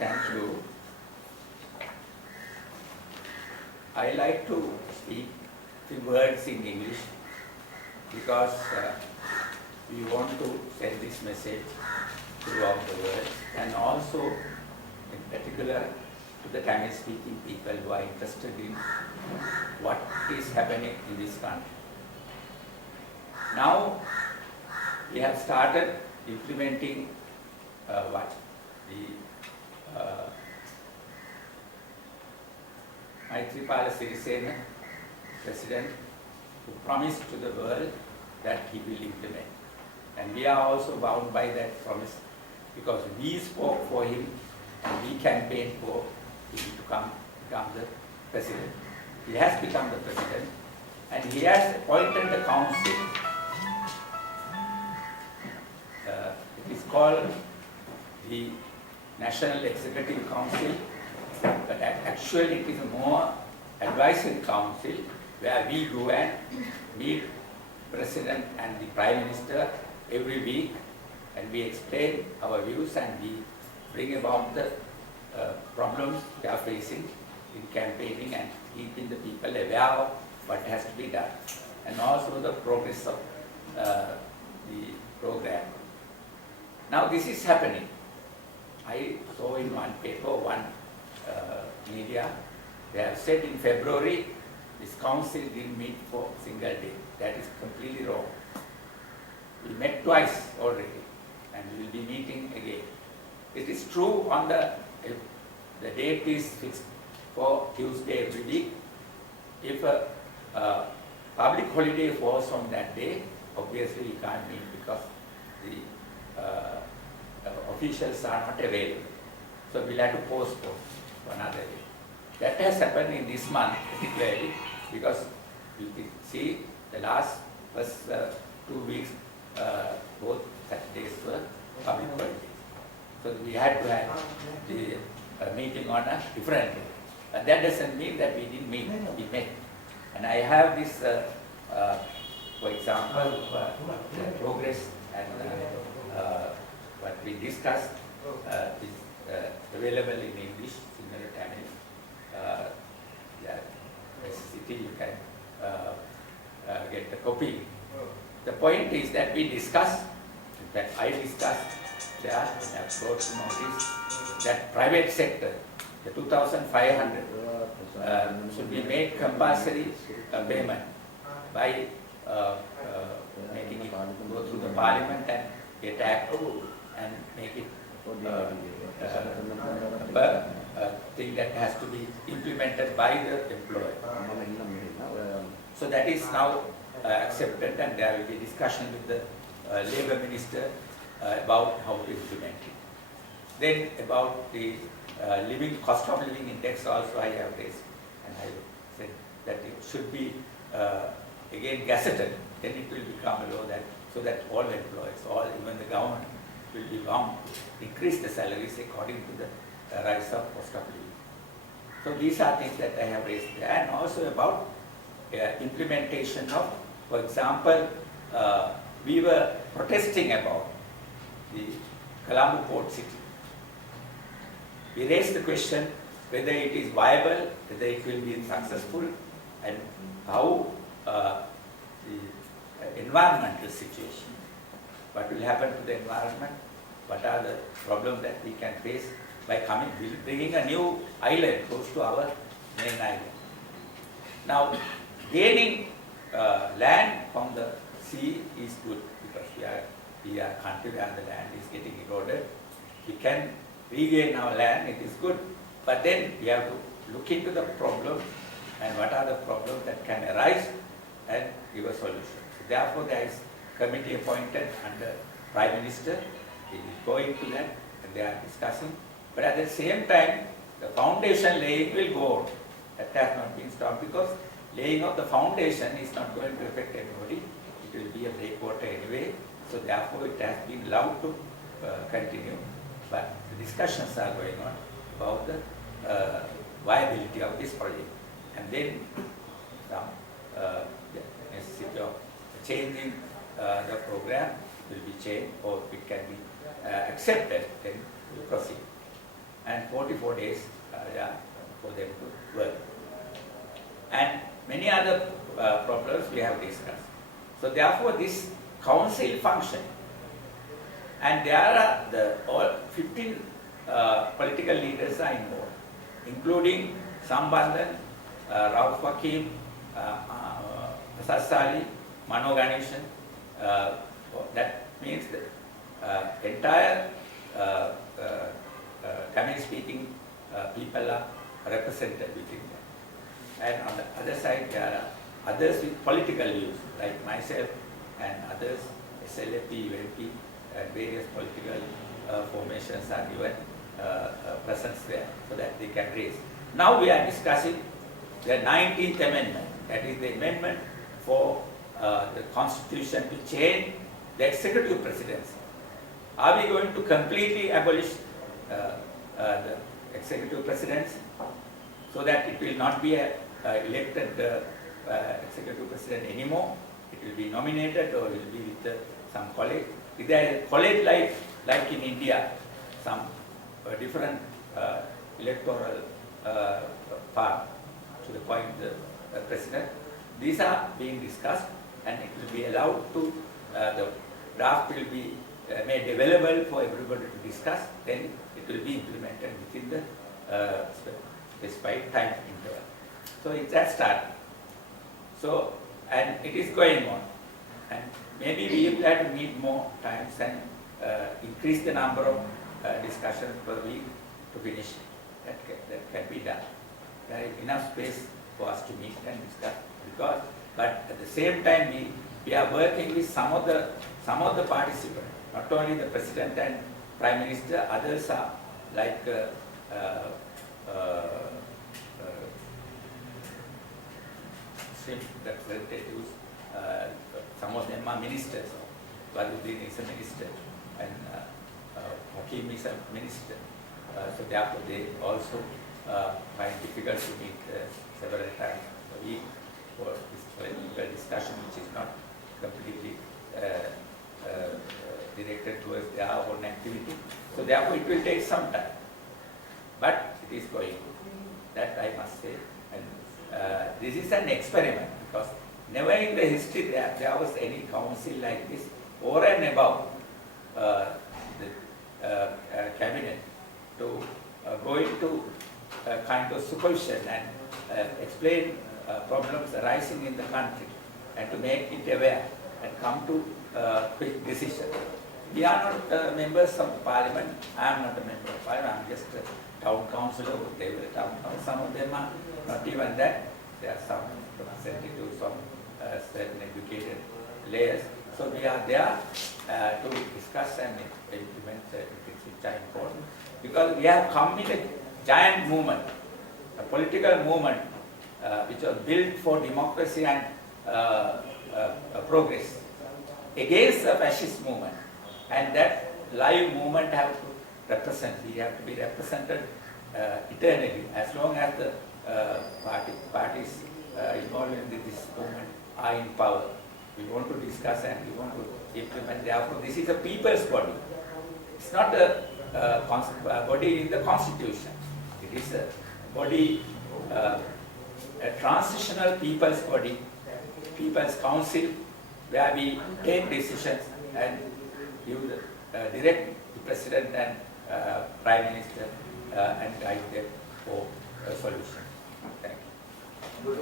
Thank you. I like to speak few words in English because we want to send this message throughout the world, and also in particular to the Tamil-speaking people who are interested in what is happening in this country. Now we have started implementing what the Maithripala Sirisena, President, who promised to the world that he will implement. And we are also bound by that promise because we spoke for him and we campaigned for him to become the president. He has become the president and he has appointed the council. It is called the National Executive Council, but actually it is a more advisory council where we go and meet President and the Prime Minister every week, and we explain our views and we bring about the problems we are facing in campaigning and keeping the people aware of what has to be done, and also the progress of the program. Now this is happening. I saw in one paper, one media, they have said in February this council didn't meet for a single day. That is completely wrong. We met twice already and we will be meeting again. It is true on the date is fixed for Tuesday every week. If a public holiday falls on that day, obviously we can't meet because the officials are not available. So we'll have to postpone for another day. That has happened in this month particularly because you can see the first 2 weeks, both Saturdays were public holidays. So we had to have the meeting on a different day. But that doesn't mean that we didn't meet, we met. And I have this, for example, the progress and what we discussed is available in English, similar Tamil. Necessity you can get the copy. The point is that we discussed, in fact I discussed there, and I brought to notice that private sector, the 2,500 should be made compulsory payment by making it go through the parliament and get act and make it thing that has to be implemented by the employer. So that is now accepted, and there will be discussion with the Labour Minister about how to implement it. Then about the cost of living index also I have raised, and I said that it should be again gazetted, then it will become a law that so that all employers, even the government will be bound to increase the salaries according to the rise of cost of living. So these are things that I have raised there, and also about implementation of, for example, we were protesting about the Colombo Port City. We raised the question whether it is viable, whether it will be successful, and how the environmental situation, what will happen to the environment, what are the problems that we can face by bringing a new island close to our main island. Now, gaining land from the sea is good because we are a country where the land is getting eroded. We can regain our land, it is good, but then we have to look into the problem and what are the problems that can arise and give a solution. So therefore, there is a committee appointed under Prime Minister. He is going to that and they are discussing. But at the same time, the foundation laying will go on. That has not been stopped because laying of the foundation is not going to affect anybody. It will be a breakwater anyway. So therefore, it has been allowed to continue. But the discussions are going on about the viability of this project. And then the necessity of changing the program will be changed, or it can be accepted, then we will proceed. And 44 days for them to work. And many other problems we have discussed. So therefore this council function, and there are all 15 political leaders are involved, including Sambandhan, Rauf Hakim, Sassali, Mano Ganeshan. That means the entire Tamil-speaking people are represented within them. And on the other side, there are others with political views, like myself and others, SLP, UNP, and various political formations are given presence there so that they can raise. Now we are discussing the 19th amendment, that is the amendment for the constitution to change the executive presidency. Are we going to completely abolish the executive presidency so that it will not be elected executive president anymore? It will be nominated or it will be with some college. Is there a college like in India, some different electoral path to appoint the president? These are being discussed, and it will be allowed to, the draft will be made available for everybody to discuss, then it will be implemented within the specified time interval. So it's that start. So, and it is going on. And maybe we will have to meet more times and increase the number of discussions per week to finish. That can be done. There is enough space for us to meet and discuss. But at the same time, we are working with some of the participants. Not only the president and prime minister, others are like representatives. Some of them are ministers. Waluddin is a minister, and Hakim is a minister. So therefore, they also find it difficult to meet several times a week for this political discussion, which is not completely directed towards their own activity. So therefore, it will take some time. But it is going. That I must say. And this is an experiment, because never in the history there was any council like this over and above the cabinet to go into kind of supervision and explain problems arising in the country and to make it aware and come to quick decision. We are not members of the parliament. I am not a member of parliament. I am just a town councillor. They were town councillor. Some of them are not even that. There are some representatives of certain educated layers. So we are there to discuss and implement certain things which are important, because we have come in a giant movement, a political movement which was built for democracy and progress against the fascist movement, and that live movement have to represent. We have to be represented eternally as long as the parties involved in this movement are in power. We want to discuss and we want to implement. Therefore, this is a people's body. It's not a body in the constitution. It is a body, a transitional people's body, people's council, where we take decisions and give direct the president and prime minister and guide them for a solution. Thank you.